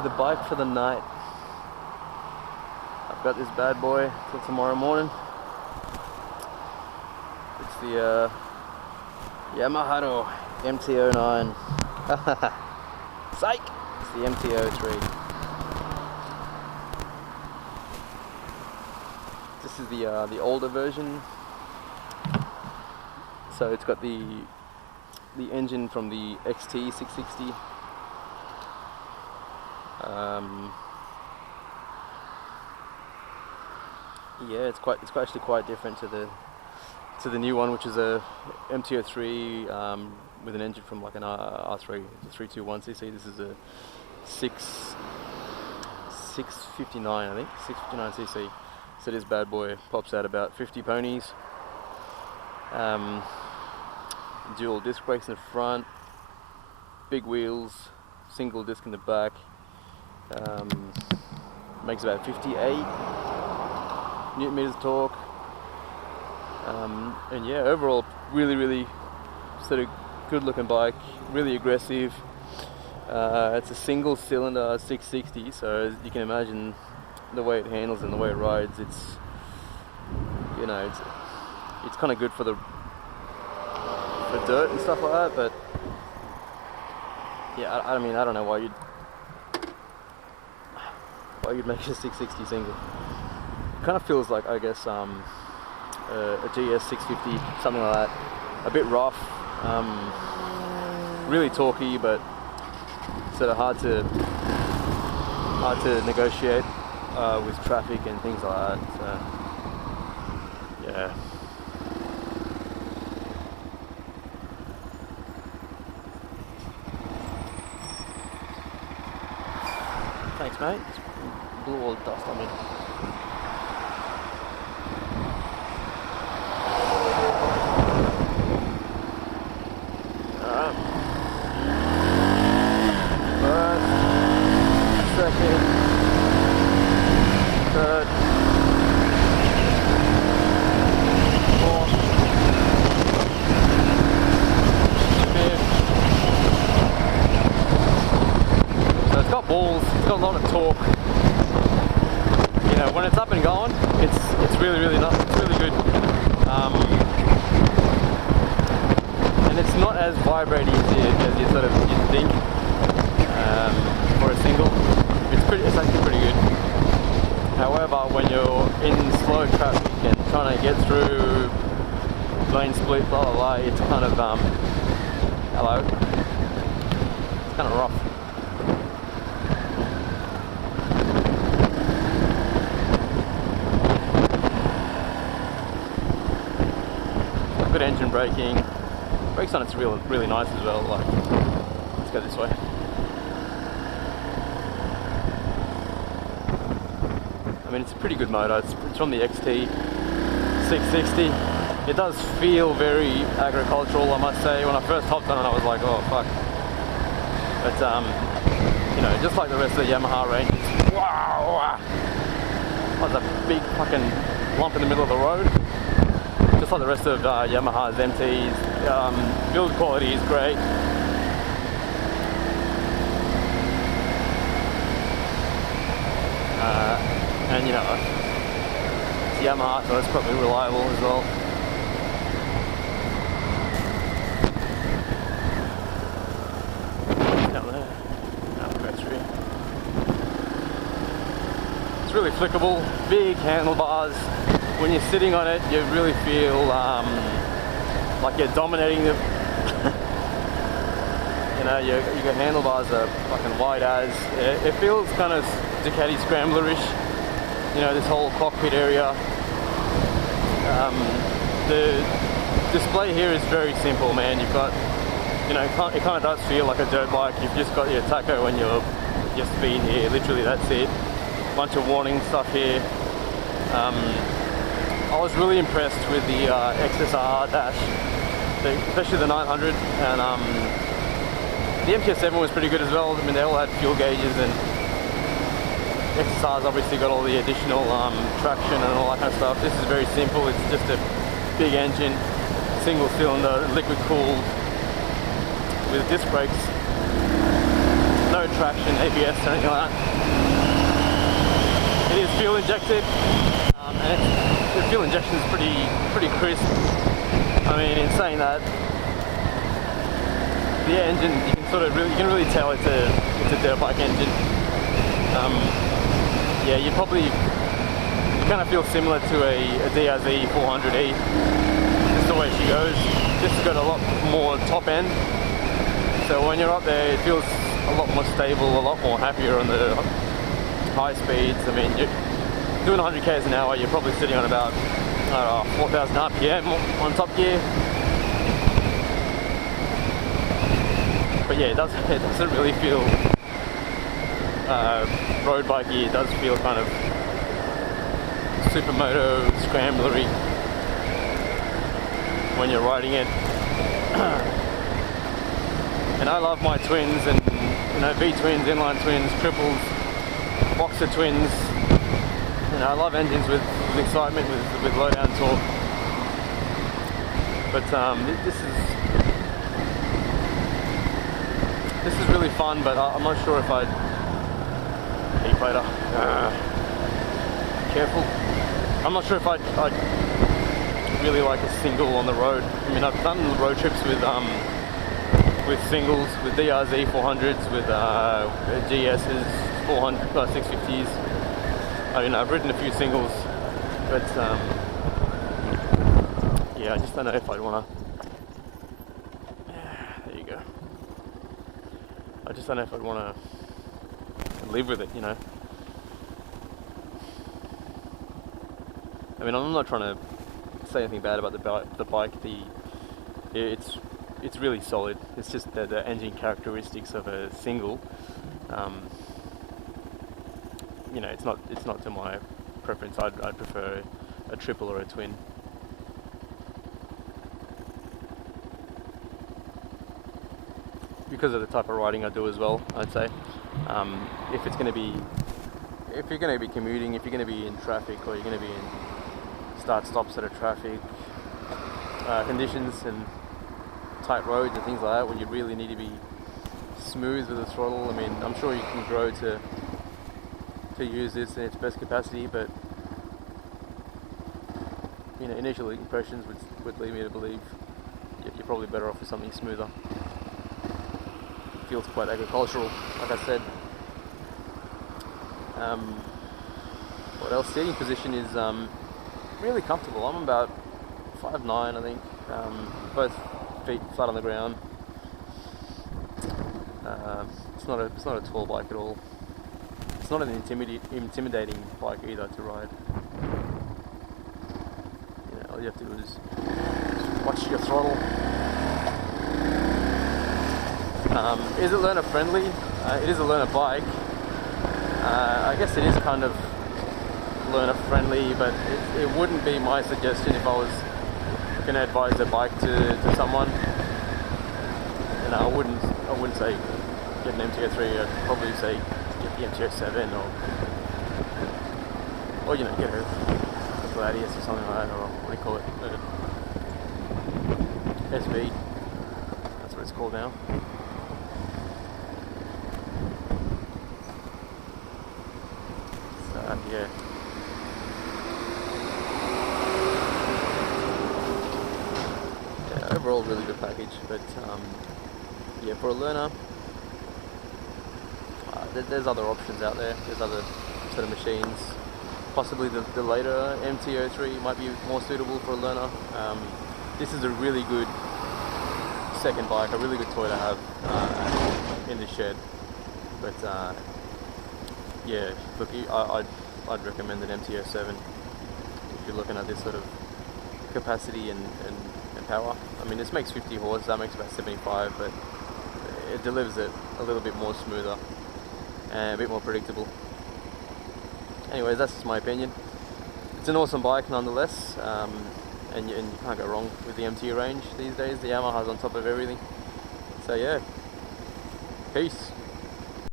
is the bike for the night. I've got this bad boy till tomorrow morning. It's the Yamaha Mt03. Psych! It's the Mt03. This is the older version. So it's got the engine from the XT 660. Yeah, it's actually quite different to the new one, which is a Mt03 with an engine from like an R3, 321cc. This is a 659, I think, 659cc. So this bad boy pops out about 50 ponies. Dual disc brakes in the front, big wheels, single disc in the back. Makes about 58 Newton meters of torque. And yeah, overall really sort of good looking bike, really aggressive. It's a single cylinder 660, so as you can imagine the way it handles and the way it rides, it's kind of good for dirt and stuff like that. But yeah, I mean, I don't know why you'd make a 660 single. It kind of feels like, I guess, a GS 650, something like that. A bit rough, really torquey, but sort of hard to negotiate with traffic and things like that. So yeah. Thanks, mate. Just blew all the dust on me. First, second, third, fourth, fifth. So it's got balls. It's got a lot of torque. You know, when it's up and going, it's really nice. It's really good. And it's not as vibrating as you think for a single. It's actually pretty good. However, when you're in slow traffic and trying to get through lane split, blah blah blah, it's kind of hello. It's kind of rough. Good engine braking. Brakes on it's really nice as well. Like, let's go this way. I mean, it's a pretty good motor. It's from the XT 660. It does feel very agricultural, I must say. When I first hopped on it, I was like, oh fuck. But you know, just like the rest of the Yamaha range, wow, that's a big fucking lump in the middle of the road. Just like the rest of Yamaha's MTs, build quality is great. And you know, it's Yamaha, so it's probably reliable as well. Down there, down the tree. It's really flickable, big handlebars. When you're sitting on it, you really feel like you're dominating the. You know, your handlebars are fucking wide as. It feels kind of Ducati Scrambler-ish. You know, this whole cockpit area. The display here is very simple, man. You've got, you know, it kind of does feel like a dirt bike. You've just got your tacho and your speed here. Literally, that's it. Bunch of warning stuff here. I was really impressed with the XSR dash, especially the 900, and the MTS7 was pretty good as well. I mean, they all had fuel gauges, and XSR's obviously got all the additional traction and all that kind of stuff. This is very simple. It's just a big engine, single cylinder, liquid cooled, with disc brakes. No traction, ABS or anything like that. It is fuel injected, and the fuel injection is pretty crisp. I mean, in saying that, the engine, you can really tell it's a dirt bike engine. Yeah, you kind of feel similar to a DRZ 400E. Just the way she goes. This has got a lot more top end. So when you're up there, it feels a lot more stable, a lot more happier on the high speeds. I mean, you're doing 100 k's an hour, you're probably sitting on about 4,000 RPM on top gear. But yeah, it doesn't really feel road bikey. It does feel kind of supermoto, scramblery when you're riding it. And I love my twins, and V-twins, inline twins, triples, boxer twins. I love engines with excitement, with low down torque. But this is really fun, but I'm not sure if I'd careful. I'm not sure if I'd really like a single on the road. I mean, I've done road trips with singles, with DRZ 400s, with GS's 650s. I mean, I've ridden a few singles, but yeah, I just don't know if I'd want to. There you go. I just don't know if I'd want to live with it, you know. I mean, I'm not trying to say anything bad about the bike. It's really solid. It's just the engine characteristics of a single. You know, it's not to my preference. I'd prefer a triple or a twin. Because of the type of riding I do as well, I'd say. If you're going to be commuting, if you're going to be in traffic, or you're going to be in start-stops at a traffic conditions and tight roads and things like that, where you really need to be smooth with the throttle. I mean, I'm sure you can grow to use this in its best capacity, but you know, initial impressions would lead me to believe you're probably better off with something smoother. It feels quite agricultural, like I said. What else? Seating position is really comfortable. I'm about 5'9", I think. Both feet flat on the ground. It's not a tall bike at all. It's not an intimidating bike either to ride. You know, all you have to do is watch your throttle. Is it learner friendly? It is a learner bike. I guess it is kind of learner friendly, but it wouldn't be my suggestion if I was going to advise a bike to someone. You know, I wouldn't say get an Mt03. I'd probably say get the Mt07 or you know, get a Gladius or something like that, or what do you call it? SV. That's what it's called now. So yeah. Overall, really good package, but yeah, for a learner, there's other options out there. There's other sort of machines. Possibly the later Mt03 might be more suitable for a learner. This is a really good second bike, a really good toy to have in the shed. But yeah, look, I'd recommend an Mt07 if you're looking at this sort of capacity and power. I mean, this makes 50 horse, that makes about 75, but it delivers it a little bit more smoother and a bit more predictable. Anyways, that's just my opinion. It's an awesome bike nonetheless, and you can't go wrong with the MT range these days. The Yamaha's on top of everything. So yeah, peace.